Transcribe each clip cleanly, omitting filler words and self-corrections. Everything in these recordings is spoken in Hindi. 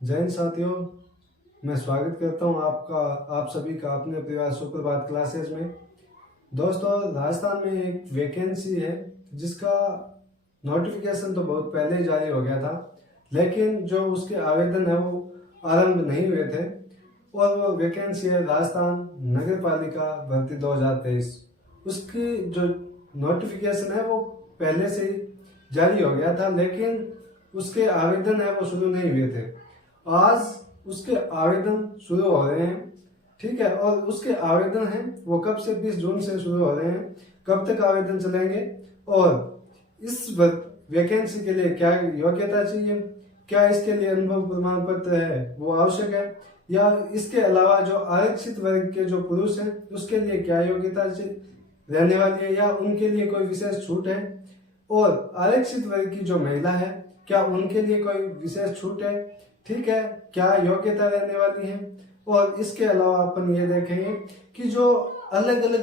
जय हिंद साथियों, मैं स्वागत करता हूं आप सभी का अपने परिवार सुप्रभात क्लासेस में। दोस्तों, राजस्थान में एक वैकेंसी है जिसका नोटिफिकेशन तो बहुत पहले ही जारी हो गया था, लेकिन जो उसके आवेदन है वो आरंभ नहीं हुए थे। और वो वैकेंसी है राजस्थान नगर पालिका भर्ती 2023। उसकी जो नोटिफिकेशन है वो पहले से ही जारी हो गया था, लेकिन उसके आवेदन है वो शुरू नहीं हुए थे। आज उसके आवेदन शुरू हो रहे हैं, ठीक है। और उसके आवेदन हैं वो कब से 20 जून से शुरू हो रहे हैं। कब तक आवेदन चलेंगे और इस वैकेंसी के लिए क्या योग्यता चाहिए, क्या इसके लिए अनुभव प्रमाण पत्र है वो आवश्यक है, या इसके अलावा जो आरक्षित वर्ग के जो पुरुष हैं उसके लिए क्या योग्यता रहने वाली है, या उनके लिए कोई विशेष छूट है, और आरक्षित वर्ग की जो महिला है क्या उनके लिए कोई विशेष छूट है, ठीक है, क्या योग्यता रहने वाली है। और इसके अलावा अपन ये देखेंगे कि जो अलग अलग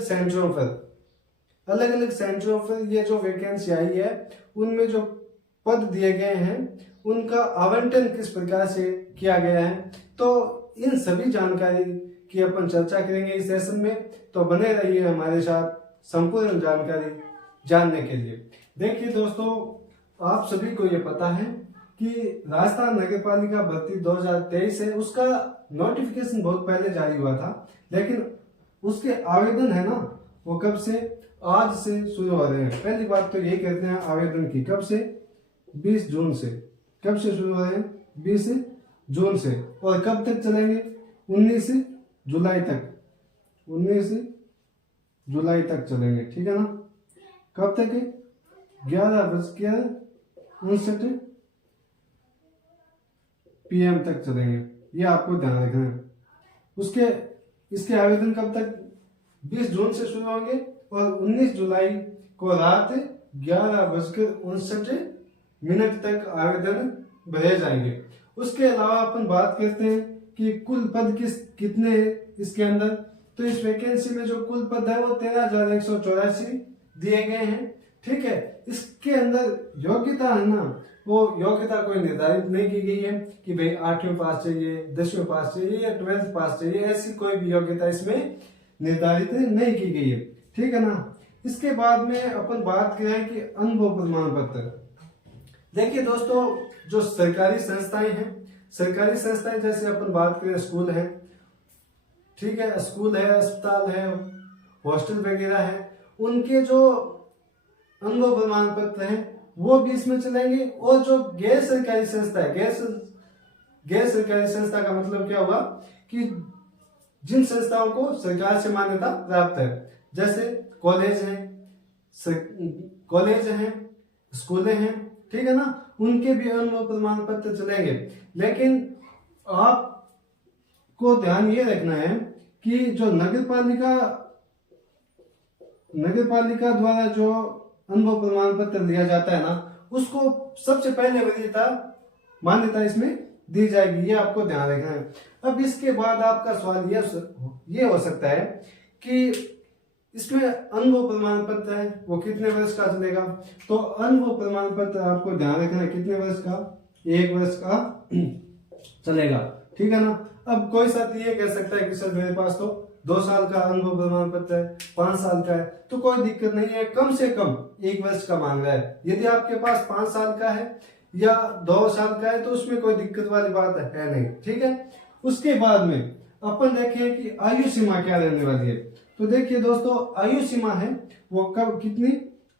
सेंटरों पर ये जो वैकेंसी आई है उनमें जो पद दिए गए हैं उनका आवंटन किस प्रकार से किया गया है, तो इन सभी जानकारी की अपन चर्चा करेंगे इस सेशन में। तो बने रहिए हमारे साथ संपूर्ण जानकारी जानने के लिए। देखिए दोस्तों, आप सभी को ये पता है कि राजस्थान नगर पालिका भर्ती 2023 है, उसका नोटिफिकेशन बहुत पहले जारी हुआ था, लेकिन उसके आवेदन है ना वो कब से, आज से शुरू हो रहे हैं। पहली बात तो यही कहते हैं आवेदन की, कब से, 20 जून से। कब से शुरू हो रहे हैं, 20 जून से, और कब तक चलेंगे, 19 जुलाई तक। 19 जुलाई तक चलेंगे, ठीक है ना। कब तक है, 11:59 PM तक चलेंगे, ये आपको ध्यान रखना है। इसके आवेदन कब तक, 20 जून से शुरू होंगे और 19 जुलाई को रात 11:59 तक आवेदन भरे जाएंगे। उसके अलावा अपन बात करते हैं कि कुल पद कितने हैं इसके अंदर। तो इस वैकेंसी में जो कुल पद है वो 13,184 दिए गए हैं, ठीक है। इसके अंदर योग्यता है ना, वो योग्यता कोई निर्धारित नहीं की गई है कि भाई 8वीं पास चाहिए, 10वीं पास चाहिए या 12th पास चाहिए, ऐसी कोई भी योग्यता इसमें निर्धारित नहीं की गई है, ठीक है ना। इसके बाद में अपन बात करें कि अनुभव प्रमाण पत्र। देखिए दोस्तों, जो सरकारी संस्थाएं जैसे अपन बात करें स्कूल है, ठीक है, स्कूल है, अस्पताल है, हॉस्टल वगैरह है, उनके जो अनुभव प्रमाण पत्र हैं वो भी इसमें चलेंगे। और जो गैर सरकारी संस्था है, गैर सरकारी संस्था का मतलब क्या हुआ कि जिन संस्थाओं को सरकार से मान्यता प्राप्त है, जैसे कॉलेज हैं, स्कूलें हैं, ठीक है ना, उनके भी अनुभव प्रमाण पत्र चलेंगे। लेकिन आपको ध्यान ये रखना है कि जो नगर पालिका द्वारा जो अनुभव प्रमाण पत्र दिया जाता है ना, उसको सबसे पहले मान्यता इसमें दी जाएगी, ये आपको ध्यान रखना है। अब इसके बाद आपका सवाल ये हो सकता है कि इसमें अनुभव प्रमाण पत्र है वो कितने वर्ष का चलेगा। तो अनुभव प्रमाण पत्र आपको ध्यान रखना है कितने वर्ष का, 1 वर्ष का चलेगा, ठीक है ना। अब कोई साथी ये कह सकता है कि सर मेरे पास तो 2 साल का अनुभव प्रमाण पत्र है, 5 साल का है, तो कोई दिक्कत नहीं है, कम से कम 1 वर्ष का मांग रहा है। यदि आपके पास 5 साल का है या 2 साल का है तो उसमें कोई दिक्कत वाली बात है नहीं, ठीक है। उसके बाद में अपन देखें कि आयु सीमा क्या रहने वाली है। तो देखिए दोस्तों, आयु सीमा है वो कब कितनी,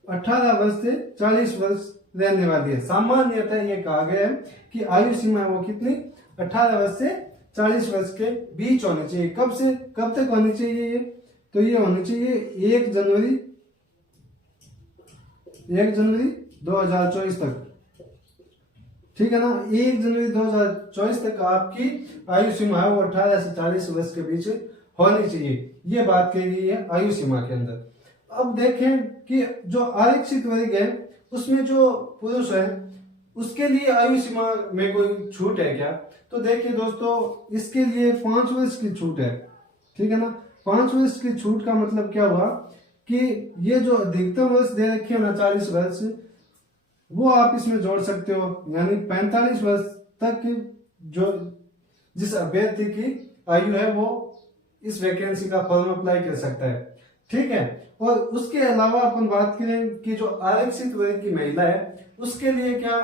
18 वर्ष से 40 वर्ष रहने वाली है। सामान्यतः ये कहा गया है कि आयु सीमा है वो कितनी, 18 वर्ष से 40 वर्ष के बीच होनी चाहिए। कब से कब तक होनी चाहिए ये, तो ये होनी चाहिए 1 जनवरी 2024 तक, ठीक है ना। 1 जनवरी 2024 तक आपकी आयु सीमा है वो 18 से 40 वर्ष के बीच होनी चाहिए, ये बात कही गई है आयु सीमा के अंदर। अब देखें कि जो आरक्षित वर्ग है उसमें जो पुरुष है उसके लिए आयु सीमा में कोई छूट है क्या। तो देखिए दोस्तों, इसके लिए 5 वर्ष की छूट है, ठीक है ना। 5 वर्ष की छूट का मतलब क्या हुआ कि ये जो अधिकतम वर्ष दे रखे हैं ना 40 वर्ष, वो आप इसमें जोड़ सकते हो, यानी 45 वर्ष तक जो जिस अभ्यर्थी की आयु है वो इस वैकेंसी का फॉर्म अप्लाई कर सकता है। ठीक है। और उसके अलावा अपन बात करें कि जो आरक्षित वर्ग की महिला है उसके लिए क्या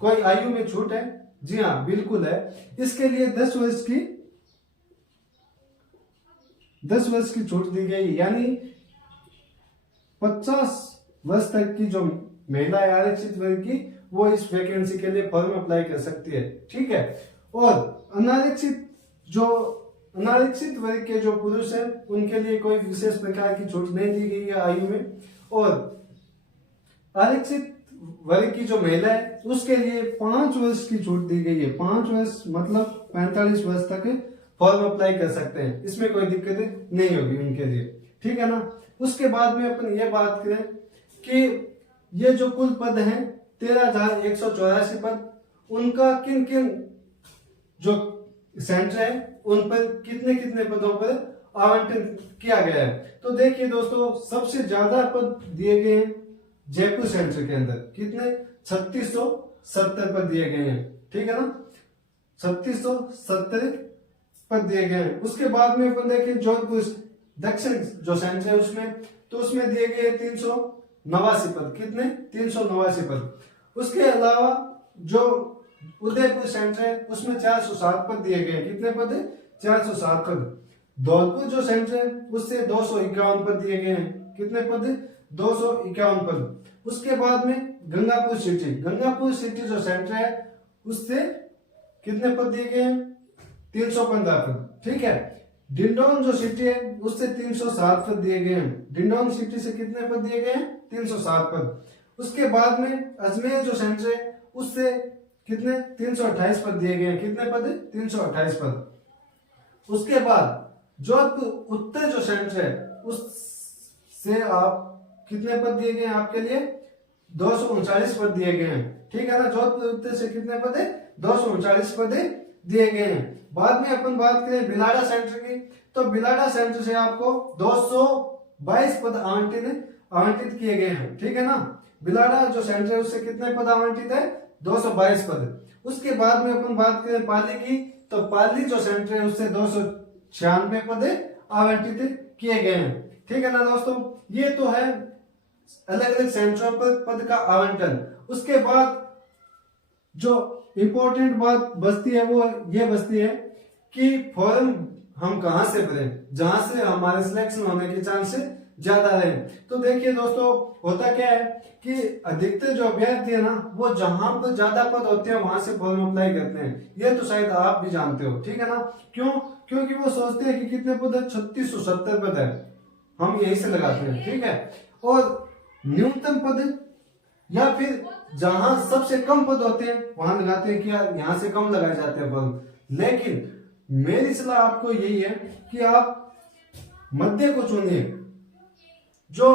कोई आयु में छूट है? जी हाँ, बिल्कुल है। इसके लिए 10 वर्ष की छूट दी गई, यानी 50 वर्ष तक की जो महिला है आरक्षित वर्ग की वो इस वैकेंसी के लिए फॉर्म अप्लाई कर सकती है। ठीक है। और अनारक्षित वर्ग के जो पुरुष हैं उनके लिए कोई विशेष प्रकार की छूट नहीं दी गई है आयु में। और आरक्षित वर्ग की जो महिला है उसके लिए 5 वर्ष की छूट दी गई है। 5 वर्ष मतलब 45 वर्ष तक फॉर्म अप्लाई कर सकते हैं, इसमें कोई दिक्कत नहीं होगी उनके लिए। ठीक है ना। उसके बाद में अपन ये बात करें कि ये जो कुल पद हैं 13,184 पद, उनका किन किन जो सेंटर है उन पर कितने कितने पदों पर आवंटन किया गया है। तो देखिए दोस्तों, सबसे ज्यादा पद दिए गए हैं जयपुर सेंटर के अंदर। कितने? 3670 पद दिए गए हैं। ठीक है ना, 3670 पद दिए गए हैं। उसके बाद में अपन देखें जोधपुर दक्षिण जो सेंटर है उसमें, तो उसमें दिए गए 389 पद। कितने? 389 पद। उसके अलावा जो उदयपुर सेंटर है उसमें 407 पद दिए गए हैं। कितने पद है? 407 पद। धौलपुर जो सेंटर है उससे 251 पद दिए गए हैं। कितने पद? 251 पद। उसके बाद में गंगापुर सिटी जो सेंटर है उससे कितने पद दिए गए हैं? 315 पद। ठीक है। डिंडौन जो सिटी है उससे 307 पद दिए गए हैं। डिंडौन सिटी से कितने पद दिए गए हैं? 307 पद। उसके बाद में अजमेर जो सेंटर है उससे कितने? 328 पद दिए गए हैं। कितने पद? 328 पद। उसके बाद जोधपुर उत्तर जो सेंटर है उससे आप कितने पद दिए गए हैं? आपके लिए 239 पद दिए गए हैं। ठीक है ना। जोधपुर उत्तर से कितने पद है? 239 पद दिए गए हैं। बाद में अपन बात करें बिलाड़ा सेंटर की, तो बिलाड़ा सेंटर से आपको 222 पद आवंटित किए गए हैं। ठीक है ना। बिलाड़ा जो सेंटर है उससे कितने पद आवंटित है? 222 पद। उसके बाद में अपन बात करें पाली की, तो पाली जो सेंटर है उससे 296 पद आवंटित किए गए हैं। ठीक है ना दोस्तों, ये तो है अलग अलग सेंटरों पर पद का आवंटन। उसके बाद जो इंपॉर्टेंट बात बचती है वो ये बचती है कि फॉर्म हम कहां से भरें जहां से हमारे सिलेक्शन होने के चांस ज्यादा रहे। तो देखिए दोस्तों, होता क्या है कि अधिकतर जो अभ्यर्थी है ना वो जहां पर ज्यादा पद होते हैं वहां से फॉर्म अप्लाई करते हैं। ये तो शायद आप भी जानते हो। ठीक है ना। क्यों? क्योंकि वो सोचते हैं कि कितने पद है? 3670 पद है, हम यहीं से लगाते हैं। ठीक है। और न्यूनतम पद या फिर जहां सबसे कम पद होते हैं वहां लगाते हैं कि यार यहां से कम लगाए जाते हैं पद। लेकिन मेरी सलाह आपको यही है कि आप मध्य को चुनिए, जो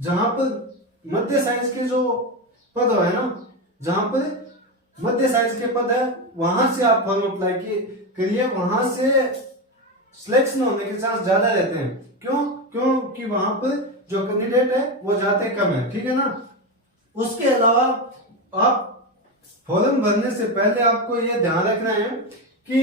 जहां पर मध्य साइज के जो पद है ना, जहां पर मध्य साइज के पद है वहां से आप फॉर्म अप्लाई करिए। वहां से सिलेक्शन होने के चांस ज्यादा रहते हैं। क्यों? क्योंकि वहां पर जो कैंडिडेट है वो जाते कम है। ठीक है ना। उसके अलावा आप फॉर्म भरने से पहले आपको यह ध्यान रखना है कि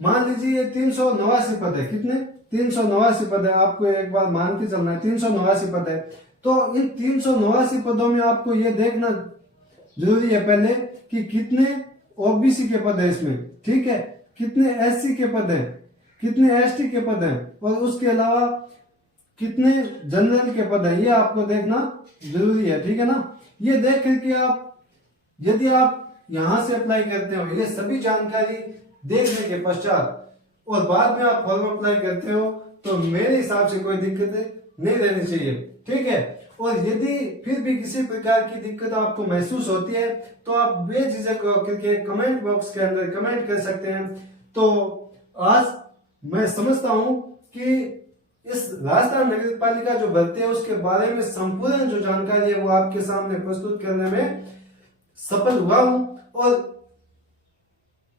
मान लीजिए 389 पद है। कितने? 389 पद है। आपको एक बार मान के चलना है 389 पद है। तो इन 389 पदों में आपको यह देखना जरूरी है पहले कि कितने ओबीसी के पद है इसमें। ठीक है। कितने एससी के पद है, कितने एसटी के पद है, और उसके अलावा कितने जनरल के पद है, ये आपको देखना जरूरी है। ठीक है ना। ये देख करके आप यदि आप यहां से अप्लाई करते हो, ये सभी जानकारी देखने के पश्चात और बाद में आप फॉर्म अप्लाई करते हो, तो मेरे हिसाब से कोई दिक्कत नहीं रहनी चाहिए। ठीक है। और यदि फिर भी किसी प्रकार की दिक्कत आपको महसूस होती है तो आप बेझिझक करके कमेंट बॉक्स के अंदर कमेंट कर सकते हैं। तो आज मैं समझता हूं कि इस राजस्थान नगर पालिका जो भर्ती है उसके बारे में संपूर्ण जो जानकारी है वो आपके सामने प्रस्तुत करने में सफल हुआ हूं। और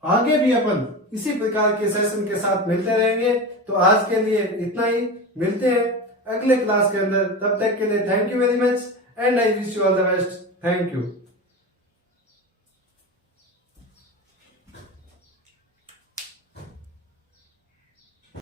आगे भी अपन इसी प्रकार के सेशन के साथ मिलते रहेंगे। तो आज के लिए इतना ही, मिलते हैं अगले क्लास के अंदर। तब तक के लिए thank you very much and I wish you all the best. Thank you.